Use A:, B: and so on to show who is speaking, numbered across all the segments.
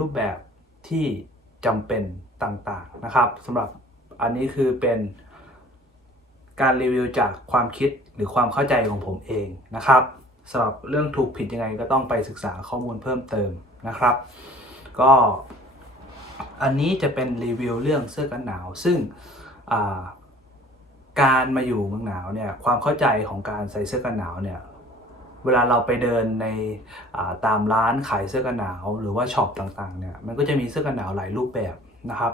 A: รูปแบบที่จำเป็นต่างๆนะครับสำหรับอันนี้คือเป็นการรีวิวจากความคิดหรือความเข้าใจของผมเองนะครับสำหรับเรื่องถูกผิดยังไงก็ต้องไปศึกษาข้อมูลเพิ่มเติมนะครับ ก็อันนี้จะเป็นรีวิวเรื่องเสื้อกันหนาว ซึ่งการมาอยู่เมืองหนาวเนี่ยความเข้าใจของการใส่เสื้อกันหนาวเนี่ย เวลาเราไปเดินในตามร้านขายเสื้อกันหนาวหรือว่าช็อปต่างๆเนี่ยมันก็จะมีเสื้อกันหนาวหลายรูปแบบนะครับ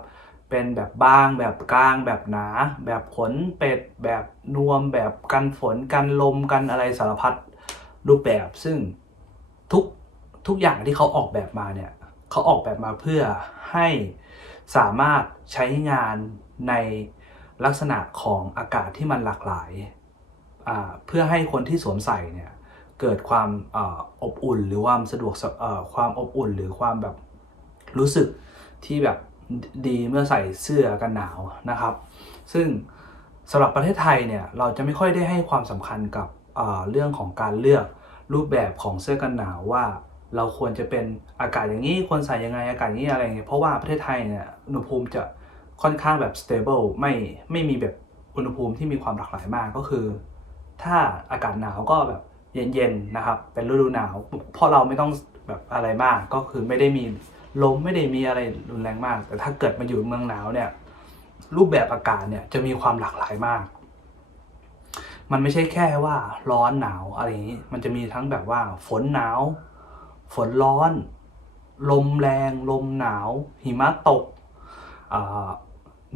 A: เป็นแบบบางแบบกลางแบบหนา แบบขนเป็ด แบบนวม แบบกันฝนกันลมกันอะไรสารพัดรูปแบบ ซึ่งทุกทุกอย่างที่เขาออกแบบมาเนี่ยเขาออกแบบมาเพื่อให้สามารถใช้งานในลักษณะของอากาศที่มันหลากหลาย เพื่อให้คนที่สวมใส่เนี่ย เกิดความอบอุ่น หรือความสะดวกสเอ่อความอบอุ่น หรือความแบบรู้สึกที่แบบดีเมื่อใส่เสื้อกันหนาวนะครับ ซึ่งสำหรับประเทศไทยเนี่ยเราจะไม่ค่อยได้ให้ความสำคัญกับเรื่องของการเลือกรูปแบบของเสื้อกันหนาวว่าเราควรจะเป็นอากาศอย่างนี้ควรใส่ยังไงอากาศนี้อะไรเงี้ยเพราะว่าประเทศไทยเนี่ยอุณหภูมิจะค่อนข้างแบบ stable ไม่ไม่มีแบบอุณหภูมิที่มีความหลากหลายมากก็คือ ถ้าอากาศหนาวก็แบบ เย็นๆนะครับ เป็นฤดูหนาวเพราะเราไม่ต้องแบบอะไรมากก็คือไม่ได้มีลมไม่ได้มีอะไรรุนแรงมาก แต่ถ้าเกิดมาอยู่เมืองหนาวเนี่ยรูปแบบอากาศเนี่ยจะมีความหลากหลายมาก มันไม่ใช่แค่ว่าร้อนหนาวอะไรอย่างนี้ มันจะมีทั้งแบบว่า ฝนหนาว ฝนร้อน ลมแรง ลมหนาว หิมะตก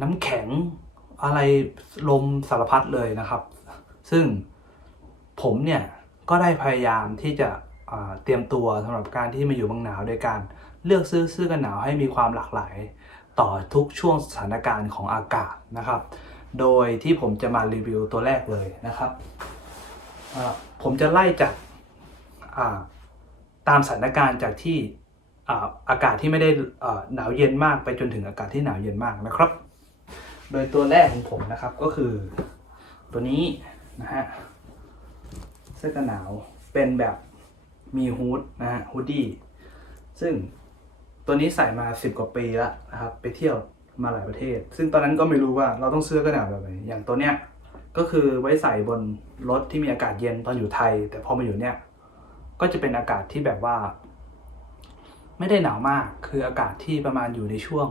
A: น้ำแข็ง อะไรลมสารพัดเลยนะครับ ซึ่งผมเนี่ย ก็ได้พยายามที่จะเตรียมตัวสำหรับการที่มาอยู่เมืองหนาวโดยการเลือกซื้อเสื้อกันหนาวให้มีความหลากหลาย ต่อทุกช่วงสถานการณ์ของอากาศนะครับ โดยที่ผมจะมารีวิวตัวแรกเลยนะครับผมจะไล่จากตามสถานการณ์จากที่อากาศที่ไม่ได้หนาวเย็นมากไปจนถึงอากาศที่หนาวเย็นมากนะครับ โดยตัวแรกของผมนะครับก็คือตัวนี้นะฮะ สื้อกันหนาวเป็นแบบมีฮูดนะฮะฮูดดี้ซึ่งตัวนี้ใส่มา 10 กว่าปีแล้วนะครับ ไปเที่ยวมาหลายประเทศ ซึ่งตอนนั้นก็ไม่รู้ว่าเราต้องเสื้อกันหนาวแบบไหนอย่างตัวเนี้ยก็คือไว้ใส่บนรถที่มีอากาศเย็นตอนอยู่ไทย แต่พอมาอยู่เนี้ยก็จะเป็นอากาศที่แบบว่า ไม่ได้หนาวมากคืออากาศที่ประมาณอยู่ในช่วง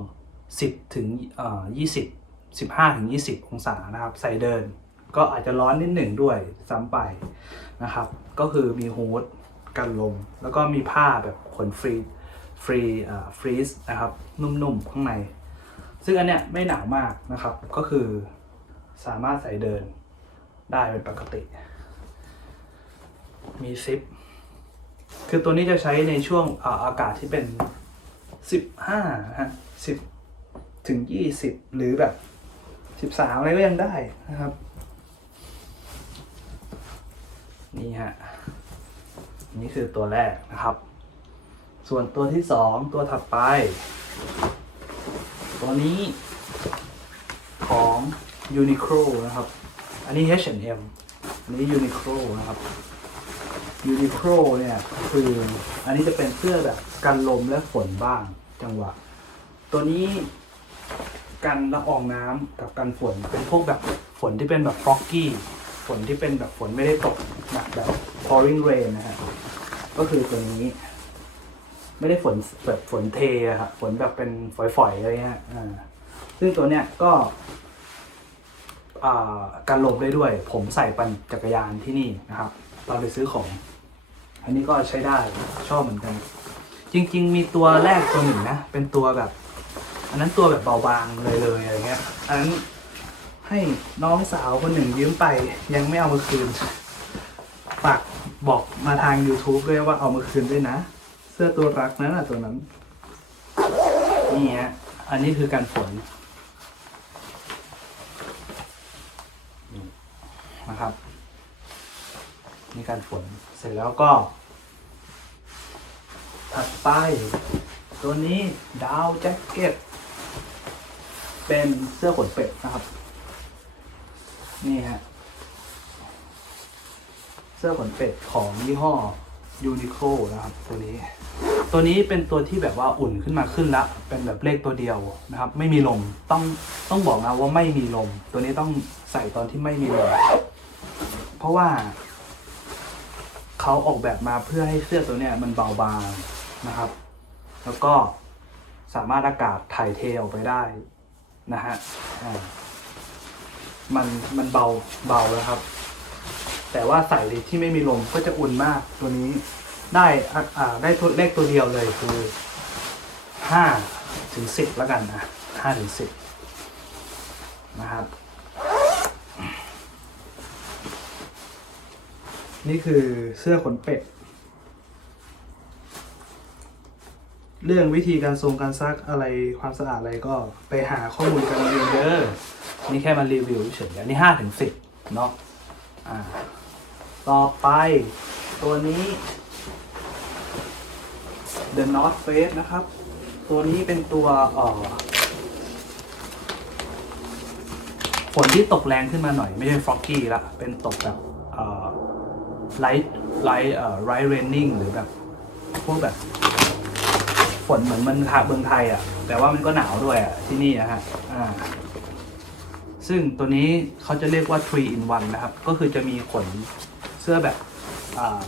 A: 10 ถึงเอ่อ20 15ถึง20 องศานะครับ ใส่เดิน ก็อาจจะร้อนนิดหนึ่งด้วยซ้ำไปนะครับ ก็คือมีฮูดกันลม แล้วก็มีผ้าแบบขนฟรีฟรีอ่าฟรีซนะครับนุ่มๆข้างใน ซึ่งอันเนี้ยไม่หนาวมากนะครับ ก็คือสามารถใส่เดินได้เป็นปกติ มีซิป คือตัวนี้จะใช้ในช่วงอาอากาศที่เป็น 15นะฮะ10 ถึง 20 หรือแบบ 13 อะไรก็ยังได้นะครับ นี่ฮะนี่คือตัวแรกนะครับ ส่วนตัวที่2ตัวถัดไป ตัวนี้ของ Uniqlo นะครับ อันนี้ H&M อันนี้ Uniqlo นะครับ Uniqlo เนี่ยคืออันนี้จะเป็นเสื้อแบบกันลมและฝนบ้างจังหวะ ตัวนี้กันละอองน้ำกับกันฝนเป็นพวกแบบฝนที่เป็นแบบ foggy ฝ นที่เป็นแบบฝนไม่ได้ตกหนักแบบ pouring rain นะฮะก็คือตัวนี้ ไม่ได้ฝนแบบฝนเทอะครับฝนแบบเป็นฝอยๆอะไรเงี้ยอ่าซึ่งตัวเนี้ยก็อ่ากันลมได้ด้วย ผมใส่ปั่นจักรยานที่นี่นะครับ ตอนไปซื้อของ อันนี้ก็ใช้ได้ชอบเหมือนกัน จริง ๆ มีตัวแรกตัวหนึ่งนะ เป็นตัวแบบ อันนั้นตัวแบบเบาบางเลยเลยอะไรเงี้ยอันนั้น ให้น้องสาวคนหนึ่งยืมไปยังไม่เอามาคืน ฝากบอกมาทาง YouTube ด้วยว่าเอามาคืนด้วยนะ เสื้อตัวรักนั้นอะตัวนั้น นี่ฮะ อันนี้คือการฝนนะครับมีการฝนเสร็จแล้วก็ ถัดไป ตัวนี้ดาวแจ็คเก็ต เป็นเสื้อขนเป็ดนะครับ นี่ฮะ เสื้อขนเป็ดของยี่ห้อยูนิโคลนะครับ ตัวนี้ ตัวนี้เป็นตัวที่แบบว่าอุ่นขึ้นมาขึ้นละ เป็นแบบเลขตัวเดียวนะครับ ไม่มีลม ต้องต้องบอกนะว่าไม่มีลม ตัวนี้ต้องใส่ตอนที่ไม่มีลม เพราะว่าเขาออกแบบมาเพื่อให้เสื้อตัวเนี้ยมันเบาบางนะครับ แล้วก็สามารถอากาศถ่ายเทออกไปได้นะฮะ มันมันเบาเบาแล้วครับ แต่ว่าใส่เลยที่ไม่มีลมก็จะอุ่นมากตัวนี้ได้อ่าได้ตัวเลขตัวเดียวเลยคือห้าถึงสิบแล้วกันนะห้าถึงสิบนะครับ นี่คือเสื้อขนเป็ด เรื่องวิธีการทรงการซักอะไรความสะอาดอะไรก็ไปหาข้อมูลกันเองเด้อ นี่แค่มารีวิวเฉยๆอันนี้ห้าถึงสิบเนาะอ่าต่อไปตัวนี้ The North Face นะครับ ตัวนี้เป็นตัวเอ่อฝนที่ตกแรงขึ้นมาหน่อย ไม่ใช่ฟ็อกกี้ละเป็นตกแบบเอ่อ light light เอ่อ light raining หรือแบบ พวกแบบ ฝนเหมือนมันทาเมืองไทยอะ แต่ว่ามันก็หนาวด้วยอะ ที่นี่นะฮะอ่า ซึ่งตัวนี้เขาจะเรียกว่า three in one นะครับ ก็คือจะมีขนเสื้อแบบอ่า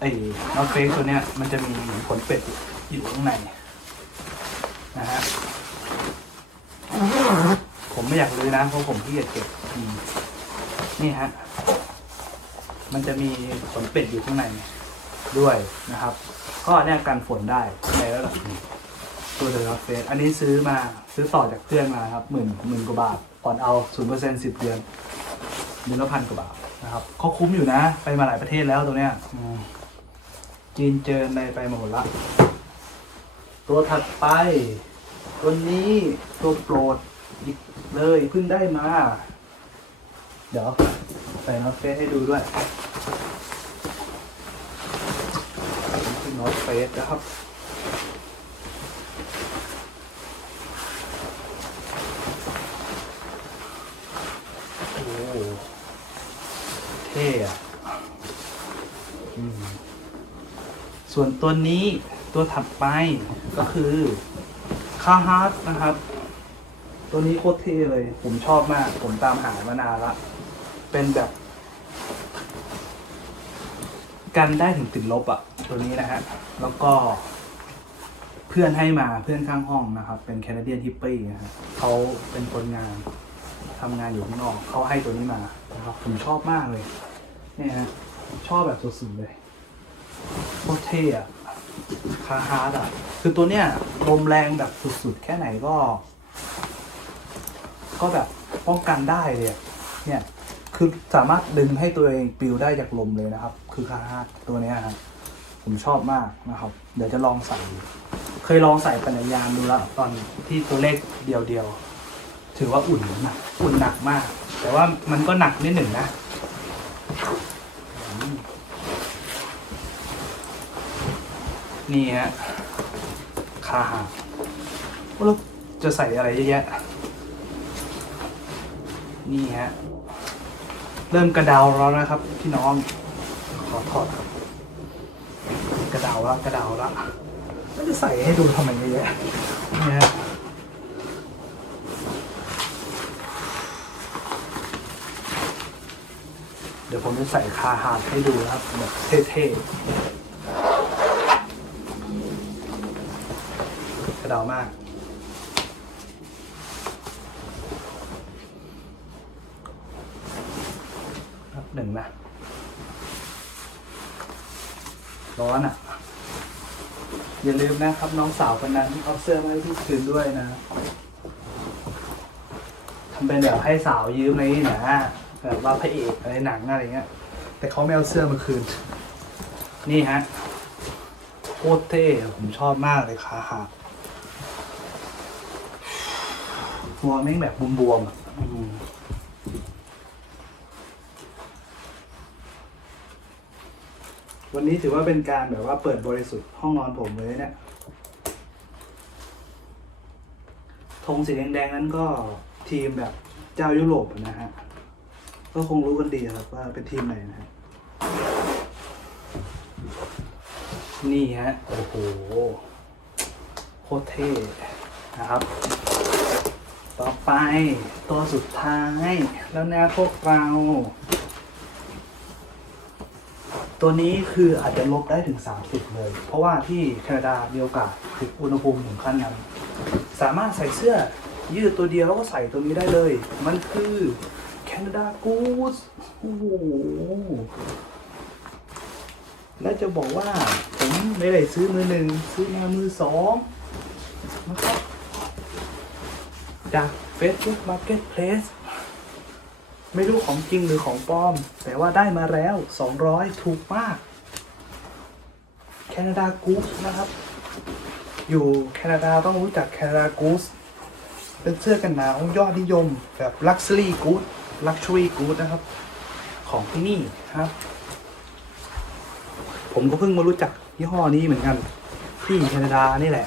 A: ไอ้นอตเฟกตัวเนี้ยมันจะมีขนเป็ดอยู่ข้างใน นะฮะ ผมไม่อยากเลยนะ เพราะผมขี้เกียจเก็บนี่ฮะ มันจะมีขนเป็ดอยู่ข้างในด้วยนะครับ ก็เนี่ยกันฝนได้ในระดับนึ่ง ตัวเดอะเฟสอันนี้ซื้อมาซื้อต่อจากเพื่อนมาครับหมื่นหมื่นกว่าบาทก่อนเอาศูนย์เปอร์เซ็นต์สิบเดือนเดือนละพันกว่าบาทนะครับเขาคุ้มอยู่นะ ไปมาหลายประเทศแล้วตัวเนี้ยอืมจีนเจอในไปมาหมดละ ตัวถัดไป ตัวนี้ตัวโปรดอีกเลยเพิ่งได้มา เดี๋ยวใส่น็อตเฟสให้ดูด้วยนี่น็อตเฟสนะครับ โอ้โหเท่อะอืม ส่วนตัวนี้ตัวถัดไปก็คือคาฮาร์ดนะครับ ตัวนี้โคตรเท่เลย ผมชอบมาก ผมตามหามานานละ เป็นแบบ กันได้ถึงติดลบอะตัวนี้นะฮะ แล้วก็เพื่อนให้มาเพื่อนข้างห้องนะครับ เป็นแคนาเดียนฮิปปี้นะฮะเขาเป็นคนงานทำงานอยู่ข้างนอก เขาให้ตัวนี้มานะครับผมชอบมากเลยเนี่ยฮะชอบแบบสุดๆเลย โคตรเท่อะคาฮาร์ดอะคือตัวเนี้ยลมแรงแบบสุดๆ แค่ไหนก็ ก็แบบป้องกันได้เลยอะเนี่ยคือสามารถดึงให้ตัวเองปิวได้จากลมเลยนะครับ คือคาฮาร์ดตัวเนี้ยครับผมชอบมากนะครับ เดี๋ยวจะลองใส่ เคยลองใส่ปัญญายาดูแล้วตอนที่ตัวเลขเดียวๆถือว่าอุ่นหนักอุ่นหนักมาก แต่ว่ามันก็หนักนิดหนึ่งนะอืม นี่ฮะคาฮาร์ดแล้วจะใส่อะไรเยอะแยะ นี่ฮะ เริ่มกระเดาแล้วนะครับ พี่น้อง ขอถอดครับ กระเดาละกระเดาละแล้วจะใส่ให้ดูทำไมเยอะแยะนี่ฮะเดี๋ยวผมจะใส่คาฮาร์ดให้ดูนะครับแบบเท่ๆ กระ เดามาก ครับหนึ่งนะ ร้อนอะ อย่าลืมนะครับน้องสาวคนนั้นเอาเสื้อมาให้พี่คืนด้วยนะทำเป็นแบบให้สาวยืมอะไรนี่นะแบบว่าพระเอกอะไรหนังอะไรเงี้ย แต่เขาไม่เอาเสื้อมาคืน นี่ฮะโคตรเท่ผมชอบมากเลยขาหัก ตัวแม่งแบบบวมๆอะวันนี้ถือว่าเป็นการแบบว่าเปิดบริสุทธิ์ห้องนอนผมเลยเนี่ยธงสีแดงๆนั้นก็ทีมแบบเจ้ายุโรปนะฮะ ก็คงรู้กันดีครับว่าเป็นทีมไหนนะฮะ นี่ฮะ โอ้โห โคตรเท่นะครับ ต่อไปตัวสุดท้ายแล้วนะพวกเรา ตัวนี้คืออาจจะลบได้ถึง 30 เลย เพราะว่าที่แคนาดามีโอกาสถึงอุณหภูมิถึงขั้นนั้น สามารถใส่เสื้อยืดตัวเดียวแล้วก็ใส่ตัวนี้ได้เลย มันคือแคนาดากูสโอ้โหและจะบอกว่าผมไม่ได้ซื้อมือหนึ่งซื้อมามือสองนะครับ จาก Facebook Marketplace ไม่รู้ของจริงหรือของปลอม แต่ว่าได้มาแล้ว 200 ถูกมากแคนาดากูสนะครับ อยู่แคนาดาต้องรู้จักแคนาดากูสเป็นเสื้อกันหนาวยอดนิยมแบบ Luxury Good Luxury Good นะครับ ของที่นี่ครับ ผมก็เพิ่งมารู้จักยี่ห้อนี้เหมือนกัน ที่แคนาดานี่แหละ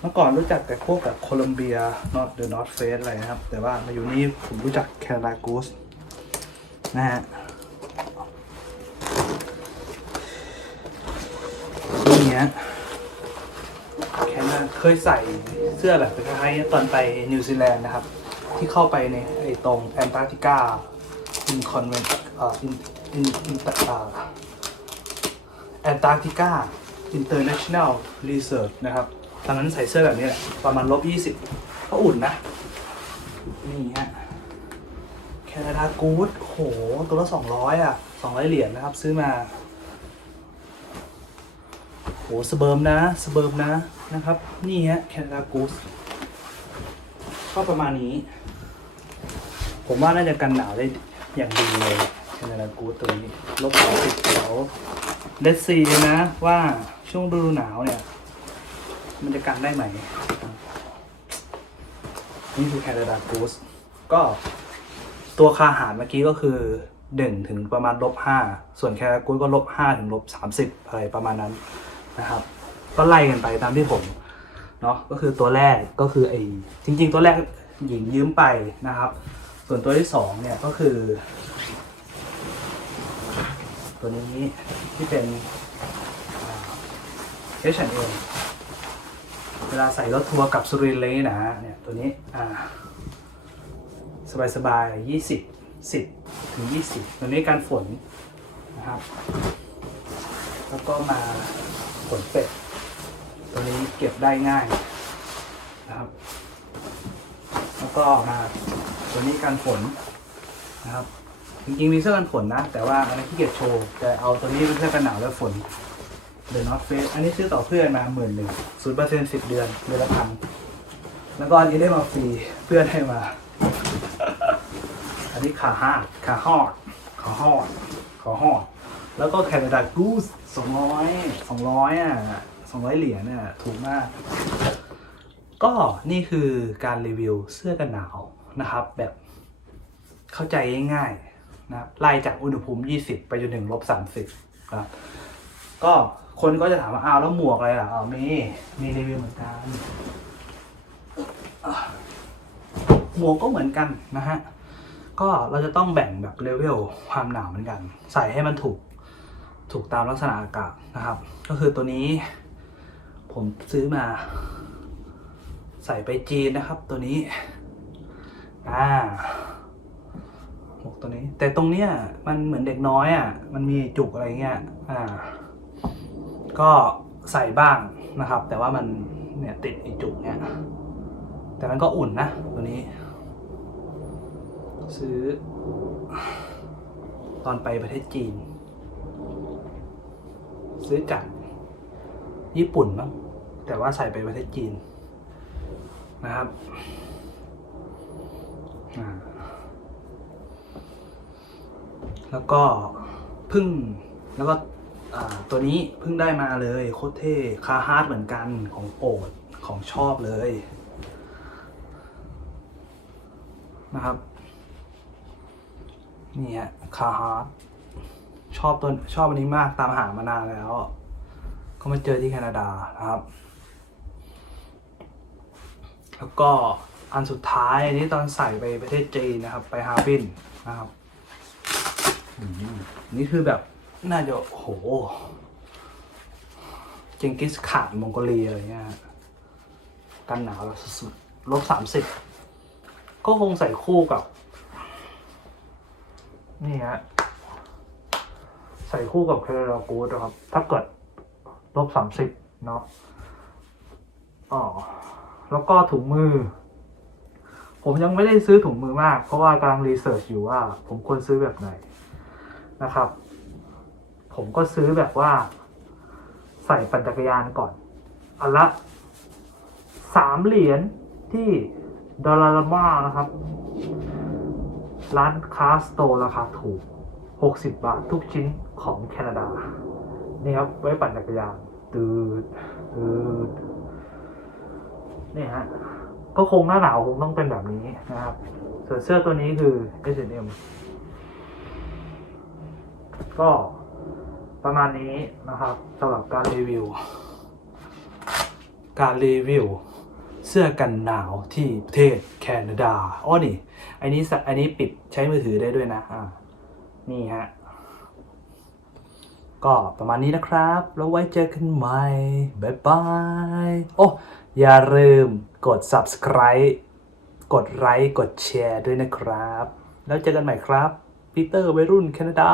A: เมื่อก่อนรู้จักแต่พวกแบบโคลัมเบีย not the north face อะไรนะครับ แต่ว่ามาอยู่นี่ผมรู้จักแคนากูสนะฮะนี่เนี้ยแคนาเคยใส่เสื้อแบบคล้ายๆตอนไปนิวซีแลนด์นะครับ ที่เข้าไปในไอ้ตรงแอนตาร์กติกาอินคอนเวนเอ่ออินอินอินอ่าแอนตาร์กติกา International Research นะครับ ตอนนั้นใส่เสื้อแบบนี้แหละประมาณลบยี่สิบก็อุ่นนะ นี่ฮะแคนาดากูดโห ตัวละสองร้อยอะสองร้อยเหรียญนะครับ ซื้อมาโหสเบิร์มนะสเบิร์มนะนะครับ นี่ฮะแคนาดากูดก็ประมาณนี้ ผมว่าน่าจะกันหนาวได้อย่างดีเลยแคนาดากูดตัวนี้ลบสองสิบเดี๋ยวเลสซีนะว่าช่วงฤดูหนาวเนี่ย มันจะกันได้ไหม นี่คือแคนาดากูสก็ตัวคาหารเมื่อกี้ก็คือหนึ่งถึงประมาณลบห้าส่วนแคนาดากูสก็ลบห้าถึงลบสามสิบอะไรประมาณนั้นนะครับ ก็ไล่กันไปตามที่ผมเนาะก็คือตัวแรกก็คือไอ้จริง ๆ ตัวแรกหญิงยืมไปนะครับ ส่วนตัวที่สองเนี่ยก็คือ ตัวนี้ที่เป็นเอชแอนเอ เวลาใส่รถทัวร์กับสุรินทร์เลยนะฮะเนี่ยตัวนี้อ่าสบายสบายยี่สิบสิบถึงยี่สิบตัวนี้การฝนนะครับ แล้วก็มาฝนเป็ด ตัวนี้เก็บได้ง่ายนะครับ แล้วก็มาตัวนี้การฝนนะครับ จริงๆมีเสื้อกันฝนนะ แต่ว่าอันนี้ขี้เกียจโชว์แต่เอาตัวนี้เป็นเสื้อกันหนาวและฝน The North Face อันนี้ซื้อต่อเพื่อนมาหมื่นหนึ่งศูนย์เปอร์เซ็นต์สิบเดือนเดือนละพันแล้วก็อันนี้ได้มาฟรีเพื่อนให้มา อันนี้ขาห้าขาหอดขาหอดขาหอด แล้วก็แคนาดากูสสองร้อยสองร้อยอะสองร้อยเหรียญอะถูกมาก ก็นี่คือการรีวิวเสื้อกันหนาวนะครับ แบบเข้าใจง่ายๆนะไล่จากอุณหภูมิ 20 ไปจนถึงลบ30นะครับก็ คนก็จะถามว่าอ้าวแล้วหมวกอะไรล่ะอ้าวมีมีรีวิวเหมือนกันหมวกก็เหมือนกันนะฮะก็เราจะต้องแบ่งแบบเลเวลความหนาวเหมือนกัน ใส่ให้มันถูกถูกตามลักษณะอากาศนะครับ ก็คือตัวนี้ ผมซื้อมา ใส่ไปจีนนะครับ ตัวนี้อ่าหมวกตัวนี้ แต่ตรงเนี้ยมันเหมือนเด็กน้อยอะมันมีจุกอะไรเงี้ยอ่า ก็ใส่บ้างนะครับ แต่ว่ามันเนี่ยติดไอจุกเนี่ยแต่มันก็อุ่นนะตัวนี้ ซื้อ ตอนไปประเทศจีน ซื้อจากญี่ปุ่นมั้งแต่ว่าใส่ไปประเทศจีนนะครับแล้วก็พึ่งแล้วก็ ตัวนี้เพิ่งได้มาเลยโคตรเท่คาฮาร์ดเหมือนกันของโปรดของชอบเลยนะครับนี่ฮะคาฮาร์ดชอบตัวชอบอันนี้มากตามหามานานแล้ว ก็มาเจอที่แคนาดานะครับ แล้วก็อันสุดท้ายอันนี้ตอนใส่ไปประเทศจีนนะครับ ไปฮาร์บินนะครับนี่คือแบบ น่าจะโหเจงกิสข่านมองโกเลียอะไรเงี้ยกันหนาวแบบสุดๆลบสามสิบก็คงใส่คู่กับ นี่ฮะใส่คู่กับเคเรลกูดนะครับ ถ้าเกิดลบสามสิบเนาะอ๋อแล้วก็ถุงมือ ผมยังไม่ได้ซื้อถุงมือมาก เพราะว่ากำลังรีเสิร์ชอยู่ว่า ผมควรซื้อแบบไหนนะครับ ผมก็ซื้อแบบว่า ใส่ปั่นจักรยานก่อน อันละสามเหรียญที่ดอลลาร์มานะครับ ร้านค้าสโตร์ราคาถูก 60 บาททุกชิ้นของแคนาดา นี่ครับ ไว้ปั่นจักรยานตืดตืดนี่ฮะ ก็คงหน้าหนาวคงต้องเป็นแบบนี้นะครับส่วนเสื้อตัวนี้คือ H&M ก็ ประมาณนี้นะครับสำหรับการรีวิว การรีวิว เสื้อกันหนาวที่ประเทศแคนาดาอ้อนี่อันนี้สอันนี้ปิดใช้มือถือได้ด้วยนะอ่านี่ฮะก็ประมาณนี้นะครับ แล้วไว้เจอกันใหม่ บ๊ายบาย โอ้ อย่าลืมกด subscribe กดไลค์กดแชร์ด้วยนะครับ แล้วเจอกันใหม่ครับ ปีเตอร์วัยรุ่นแคนาดา